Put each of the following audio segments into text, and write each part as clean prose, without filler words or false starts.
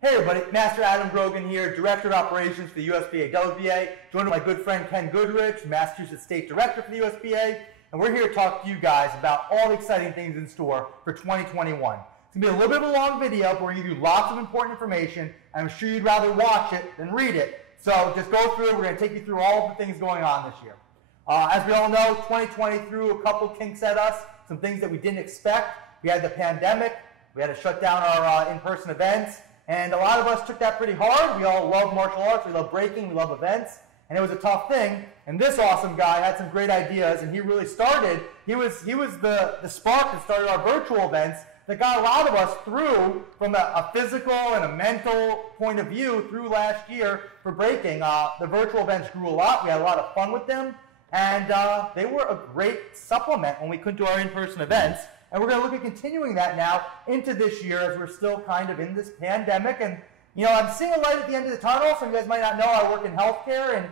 Hey everybody, Master Adam Grogan here, Director of Operations for the USBA WBA, joined by my good friend Ken Goodrich, Massachusetts State Director for the USBA, and we're here to talk to you guys about all the exciting things in store for 2021. It's going to be a little bit of a long video, but we're going to give you lots of important information, and I'm sure you'd rather watch it than read it. So just go through it. We're going to take you through all of the things going on this year. As we all know, 2020 threw a couple kinks at us, some things that we didn't expect. We had the pandemic, we had to shut down our in-person events, and a lot of us took that pretty hard. We all love martial arts, we love breaking, we love events, and it was a tough thing. And this awesome guy had some great ideas, and he really started, he was the spark that started our virtual events that got a lot of us through from a physical and a mental point of view through last year for breaking. The virtual events grew a lot. We had a lot of fun with them, and they were a great supplement when we couldn't do our in-person events. And we're going to look at continuing that now into this year as we're still kind of in this pandemic. And, you know, I'm seeing a light at the end of the tunnel. Some of you guys might not know I work in healthcare, and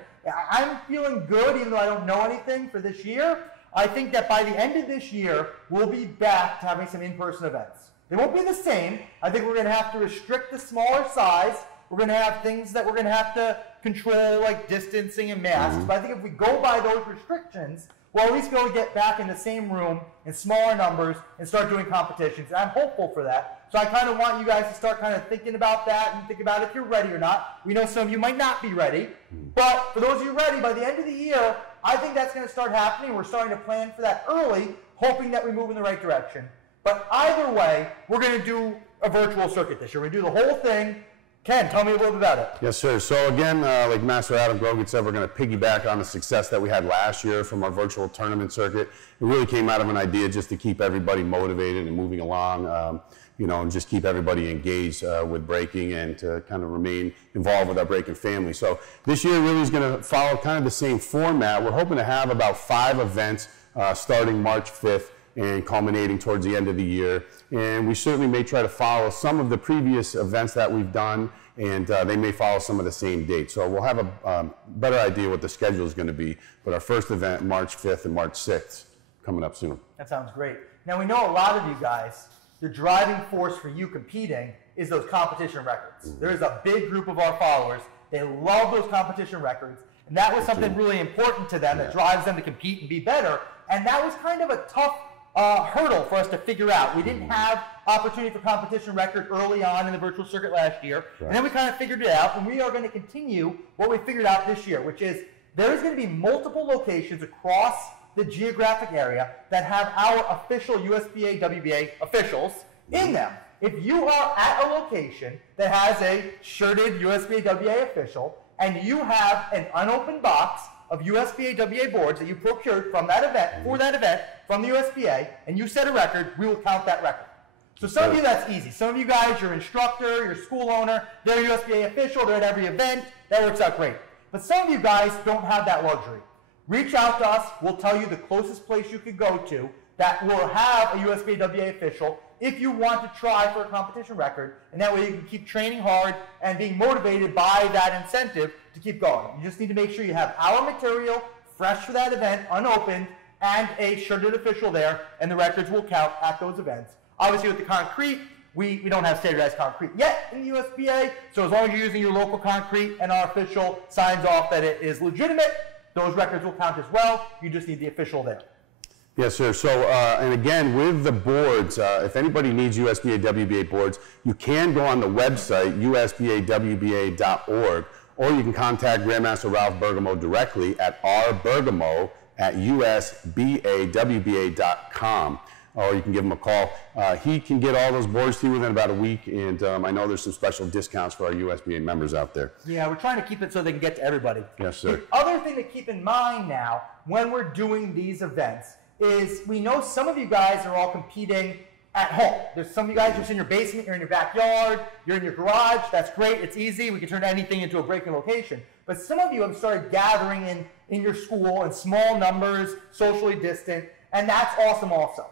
I'm feeling good even though I don't know anything for this year. I think that by the end of this year, we'll be back to having some in-person events. They won't be the same. I think we're going to have to restrict the smaller size. We're going to have things that we're going to have to control, like distancing and masks. But I think if we go by those restrictions, we'll at least be able to get back in the same room in smaller numbers and start doing competitions. And I'm hopeful for that. So I kind of want you guys to start kind of thinking about that and think about if you're ready or not. We know some of you might not be ready. But for those of you ready, by the end of the year, I think that's going to start happening. We're starting to plan for that early, hoping that we move in the right direction. But either way, we're going to do a virtual circuit this year. We're going to do the whole thing. Ken, tell me a little bit about it. Yes, sir. So again, like Master Adam Grogan said, we're going to piggyback on the success that we had last year from our virtual tournament circuit. It really came out of an idea just to keep everybody motivated and moving along, you know, and just keep everybody engaged with breaking and to kind of remain involved with our breaking family. So this year really is going to follow kind of the same format. We're hoping to have about 5 events starting March 5th and culminating towards the end of the year. And we certainly may try to follow some of the previous events that we've done, and they may follow some of the same dates. So we'll have a better idea what the schedule is going to be. But our first event, March 5th and March 6th, coming up soon. That sounds great. Now we know a lot of you guys, the driving force for you competing is those competition records. There is a big group of our followers. They love those competition records. And that was something really important to them that drives them to compete and be better. And that was kind of a tough hurdle for us to figure out. We didn't have opportunity for competition record early on in the virtual circuit last year, and then we kind of figured it out, and we are going to continue what we figured out this year, which is there's going to be multiple locations across the geographic area that have our official USBA WBA officials in them. If you are at a location that has a shirted USBA WBA official, and you have an unopened box of USBA WBA boards that you procured from that event, for that event, from the USBA, and you set a record, we will count that record. So some of you, that's easy. Some of you guys, your instructor, your school owner, they're USBA official, they're at every event, that works out great. But some of you guys don't have that luxury. Reach out to us, we'll tell you the closest place you could go to that will have a USBA WBA official if you want to try for a competition record, and that way you can keep training hard and being motivated by that incentive to keep going. You just need to make sure you have our material fresh for that event, unopened, and a shirted official there, and the records will count at those events. Obviously with the concrete, we don't have standardized concrete yet in the USBA, so as long as you're using your local concrete and our official signs off that it is legitimate, those records will count as well. You just need the official there. Yes, sir. So, and again, with the boards, if anybody needs USBA WBA boards, you can go on the website, usbawba.org, or you can contact Grandmaster Ralph Bergamo directly at rbergamo@usbawba.com, or you can give him a call. He can get all those boards to you within about a week, and I know there's some special discounts for our USBA members out there. Yeah, we're trying to keep it so they can get to everybody. Yes, sir. The other thing to keep in mind now when we're doing these events is we know some of you guys are all competing at home. There's some of you guys just in your basement, you're in your backyard, you're in your garage. That's great, it's easy. We can turn anything into a breaking location. But some of you have started gathering in your school in small numbers, socially distant, and that's awesome also.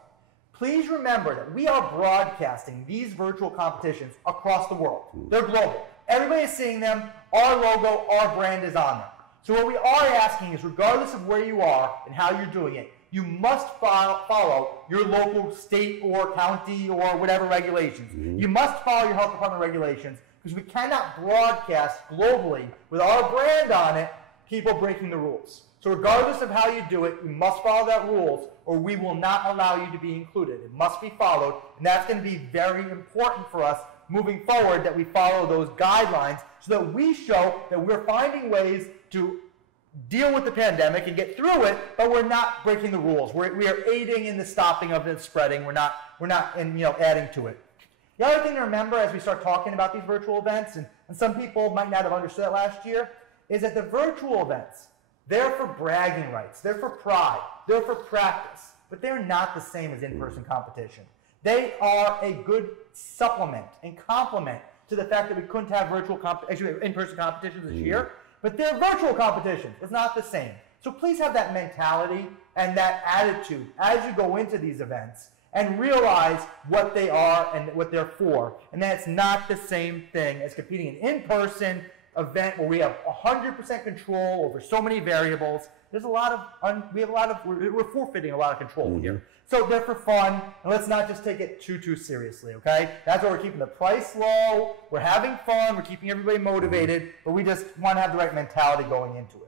Please remember that we are broadcasting these virtual competitions across the world. They're global. Everybody is seeing them. Our logo, our brand is on them. So what we are asking is, regardless of where you are and how you're doing it, you must follow your local state or county or whatever regulations. You must follow your health department regulations, because we cannot broadcast globally with our brand on it people breaking the rules. So regardless of how you do it, you must follow that rules, or we will not allow you to be included. It must be followed, and that's going to be very important for us moving forward, that we follow those guidelines so that we show that we're finding ways to deal with the pandemic and get through it, but we're not breaking the rules. We are aiding in the stopping of it spreading. We're not adding to it. The other thing to remember as we start talking about these virtual events, and some people might not have understood that last year, is that the virtual events, they're for bragging rights, they're for pride, they're for practice, but they're not the same as in-person competition. They are a good supplement and complement to the fact that we couldn't have in-person competitions this year, but they're virtual competitions. It's not the same. So please have that mentality and that attitude as you go into these events, and realize what they are and what they're for. And that's not the same thing as competing in an in-person event where we have 100% control over so many variables. There's a lot of, we're forfeiting a lot of control here. So they're for fun, and let's not just take it too seriously, okay? That's why we're keeping the price low, we're having fun, we're keeping everybody motivated, but we just want to have the right mentality going into it.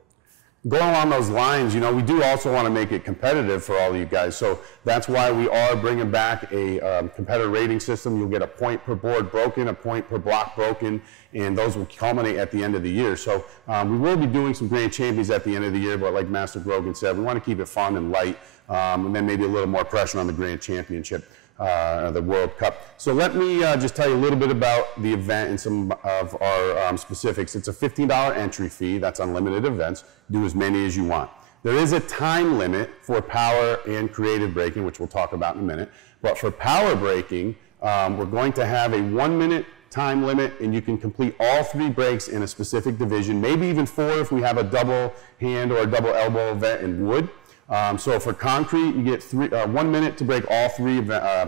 Going along those lines, you know, we do also want to make it competitive for all of you guys. So that's why we are bringing back a competitive rating system. You'll get a point per board broken, a point per block broken, and those will culminate at the end of the year. So we will be doing some grand champions at the end of the year, but like Master Grogan said, we want to keep it fun and light, and then maybe a little more pressure on the grand championship. The World Cup. So let me just tell you a little bit about the event and some of our specifics. It's a $15 entry fee. That's unlimited events. Do as many as you want. There is a time limit for power and creative breaking, which we'll talk about in a minute. But for power breaking, we're going to have a 1-minute time limit, and you can complete all 3 breaks in a specific division, maybe even 4 if we have a double hand or a double elbow event in wood. So for concrete, you get 1 minute to break all 3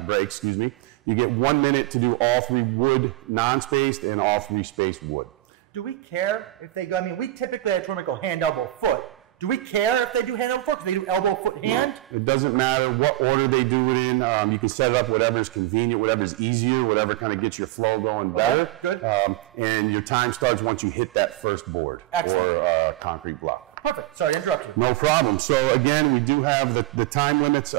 breaks, You get 1 minute to do all 3 wood non-spaced and all 3 spaced wood. Do we care if they go, I mean, we typically at a tournament go hand, elbow, foot. Do we care if they do hand, elbow, foot? Because they do elbow, foot, hand? No, it doesn't matter what order they do it in. You can set it up whatever's convenient, whatever's easier, whatever kind of gets your flow going better. Okay, good. And your time starts once you hit that first board. Excellent. Or concrete block. Perfect. Sorry to interrupt you. No problem. So again, we do have the time limits.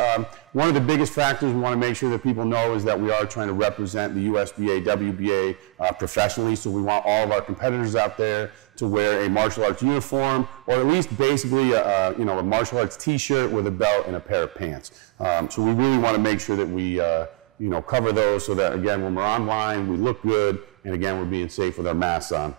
One of the biggest factors we want to make sure that people know is that we are trying to represent the USBA, WBA professionally. So we want all of our competitors out there to wear a martial arts uniform, or at least basically a martial arts t-shirt with a belt and a pair of pants. So we really want to make sure that we cover those so that, again, when we're online, we look good, and again, we're being safe with our masks on.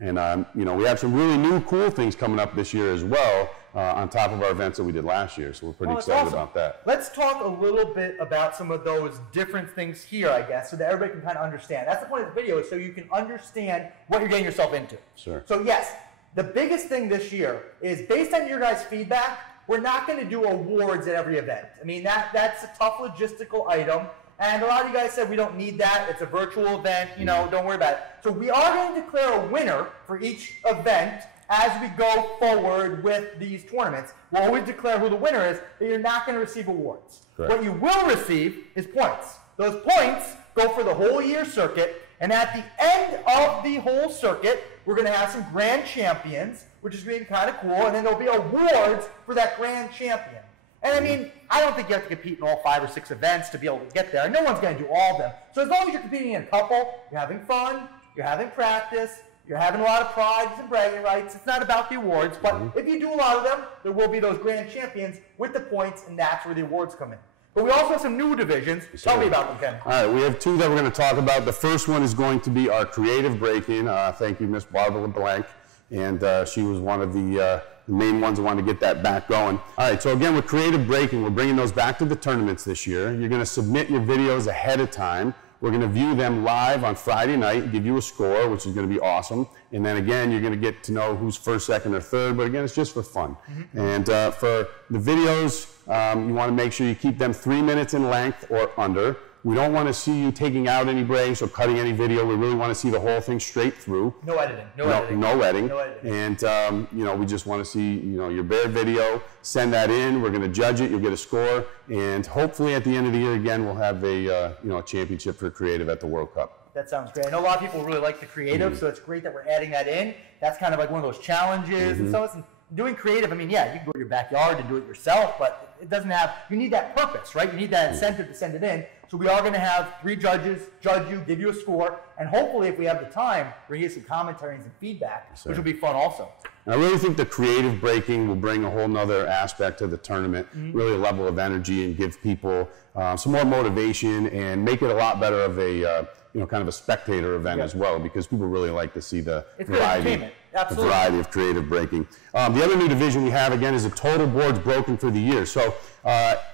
And we have some really new cool things coming up this year as well, on top of our events that we did last year. So we're pretty excited about that. Let's talk a little bit about some of those different things here, I guess, so that everybody can kind of understand. That's the point of the video, is so you can understand what you're getting yourself into. Sure. So yes, the biggest thing this year is, based on your guys' feedback, we're not going to do awards at every event. I mean, that's a tough logistical item. And a lot of you guys said we don't need that. It's a virtual event, don't worry about it. So we are going to declare a winner for each event as we go forward with these tournaments. We'll always declare who the winner is, but you're not going to receive awards. Correct. What you will receive is points. Those points go for the whole year circuit, and at the end of the whole circuit, we're going to have some grand champions, which is going to be kind of cool, and then there'll be awards for that grand champion. And I mean, I don't think you have to compete in all 5 or 6 events to be able to get there. No one's going to do all of them. So as long as you're competing in a couple, you're having fun, you're having practice, you're having a lot of pride and bragging rights. It's not about the awards, but if you do a lot of them, there will be those grand champions with the points, and that's where the awards come in. But we also have some new divisions. Tell me about them, Ken. All right, we have 2 that we're going to talk about. The first one is going to be our creative breaking. Thank you, Miss Barbara LeBlanc. And she was one of the main ones that wanted to get that back going. All right, so again, with creative breaking, we're bringing those back to the tournaments this year. You're going to submit your videos ahead of time. We're going to view them live on Friday night, give you a score, which is going to be awesome. And then again, you're going to get to know who's first, second, or third. But again, it's just for fun. And for the videos, you want to make sure you keep them 3 minutes in length or under. We don't want to see you taking out any breaks or cutting any video. We really want to see the whole thing straight through. No editing. No editing. No editing. No editing. And we just want to see your bare video. Send that in. We're going to judge it. You'll get a score, and hopefully at the end of the year again, we'll have a a championship for creative at the World Cup. That sounds great. I know a lot of people really like the creative, so it's great that we're adding that in. That's kind of like one of those challenges and so it's doing creative. I mean, yeah, you can go to your backyard and do it yourself, but it doesn't have, you need that purpose, right? You need that incentive to send it in. So we are going to have 3 judges judge you, give you a score, and hopefully if we have the time, bring you some commentary and some feedback, which will be fun also. I really think the creative breaking will bring a whole nother aspect to the tournament, really a level of energy, and give people some more motivation and make it a lot better of a kind of a spectator event as well, because people really like to see the variety of creative breaking. The other new division we have, again, is the total boards broken for the year. So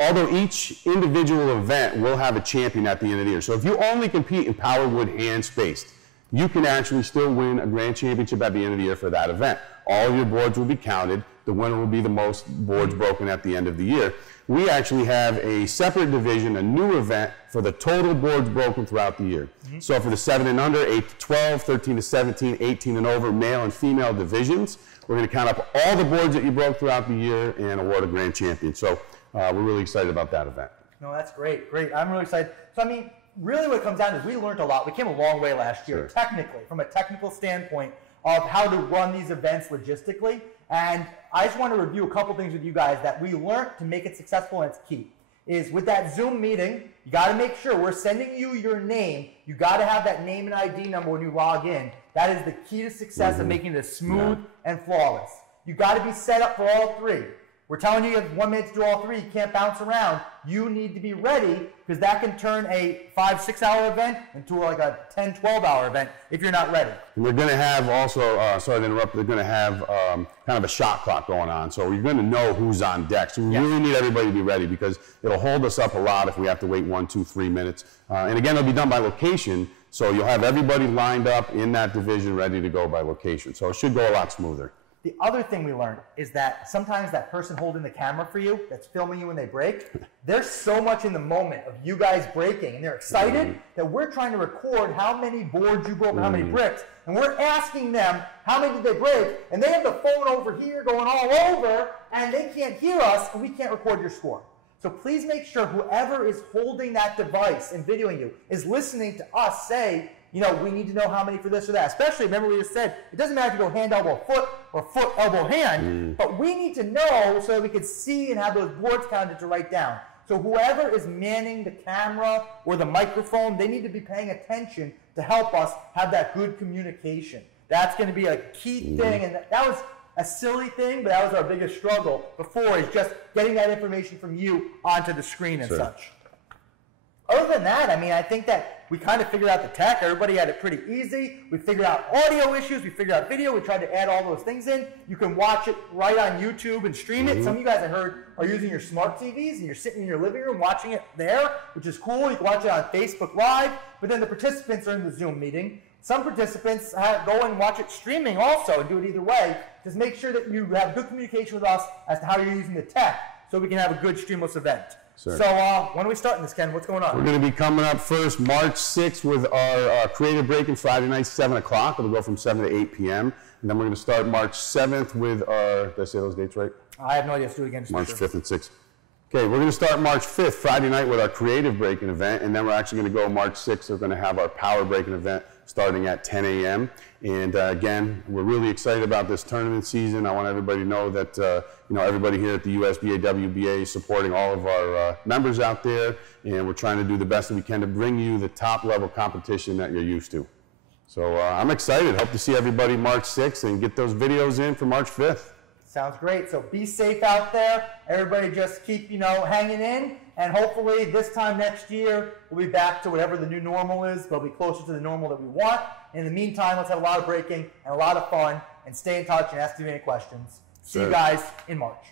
although each individual event will have a champion at the end of the year. So if you only compete in power, wood, hand, spaced, you can actually still win a grand championship at the end of the year for that event. All of your boards will be counted. The winner will be the most boards broken at the end of the year. We actually have a separate division, a new event for the total boards broken throughout the year. So for the 7 and under, 8 to 12, 13 to 17, 18 and over, male and female divisions, we're going to count up all the boards that you broke throughout the year and award a grand champion. So we're really excited about that event. No, that's great. Great. I'm really excited. So, I mean, really what it comes down to is we learned a lot. We came a long way last year, technically, from a technical standpoint of how to run these events logistically. And I just want to review a couple things with you guys that we learned to make it successful, and it's key. Is with that Zoom meeting, you got to make sure we're sending you your name. You got to have that name and ID number when you log in. That is the key to success of making this smooth and flawless. You got to be set up for all 3. We're telling you have 1 minute to do all 3. You can't bounce around. You need to be ready, because that can turn a 5-6 hour event into like a 10-12 hour event if you're not ready. And we're going to have also, sorry to interrupt, we're going to have kind of a shot clock going on. So you're going to know who's on deck. So we really need everybody to be ready, because it'll hold us up a lot if we have to wait 1, 2, 3 minutes. And again, it'll be done by location. So you'll have everybody lined up in that division ready to go by location. So it should go a lot smoother. The other thing we learned is that sometimes that person holding the camera for you, that's filming you when they break, they're so much in the moment of you guys breaking, and they're excited that we're trying to record how many boards you broke and how many bricks, and we're asking them how many did they break, and they have the phone over here going all over, and they can't hear us, and we can't record your score. So please make sure whoever is holding that device and videoing you is listening to us say, we need to know how many for this or that. Especially, remember we just said, it doesn't matter if you go hand, elbow, foot, or foot, elbow, hand, but we need to know so that we can see and have those boards counted to write down. So whoever is manning the camera or the microphone, they need to be paying attention to help us have that good communication. That's going to be a key thing, and that was a silly thing, but that was our biggest struggle before, is just getting that information from you onto the screen and such. Other than that, I mean, I think that we kind of figured out the tech. Everybody had it pretty easy. We figured out audio issues. We figured out video. We tried to add all those things in. You can watch it right on YouTube and stream it. Some of you guys, I heard, are using your smart TVs, and you're sitting in your living room watching it there, which is cool. You can watch it on Facebook Live. But then the participants are in the Zoom meeting. Some participants go and watch it streaming also, and do it either way. Just make sure that you have good communication with us as to how you're using the tech, so we can have a good streamless event. So when are we starting this, Ken? What's going on? We're going to be coming up first March 6th with our creative break-in Friday night, 7 o'clock. It'll go from 7 to 8 p.m. And then we're going to start March 7th with our, did I say those dates right? I have no idea. Let's do it again. March 5th and 6th. Okay, we're going to start March 5th, Friday night, with our creative break-in event. And then we're actually going to go March 6th. We're going to have our power break-in event starting at 10 a.m. And again, we're really excited about this tournament season. I want everybody to know that everybody here at the USBA, WBA is supporting all of our members out there, and we're trying to do the best that we can to bring you the top level competition that you're used to. So I'm excited. Hope to see everybody March 6th and get those videos in for March 5th. Sounds great. So be safe out there. Everybody just keep, hanging in. And hopefully this time next year, we'll be back to whatever the new normal is. We'll be closer to the normal that we want. In the meantime, let's have a lot of breaking and a lot of fun. And stay in touch and ask me any questions. See you guys in March.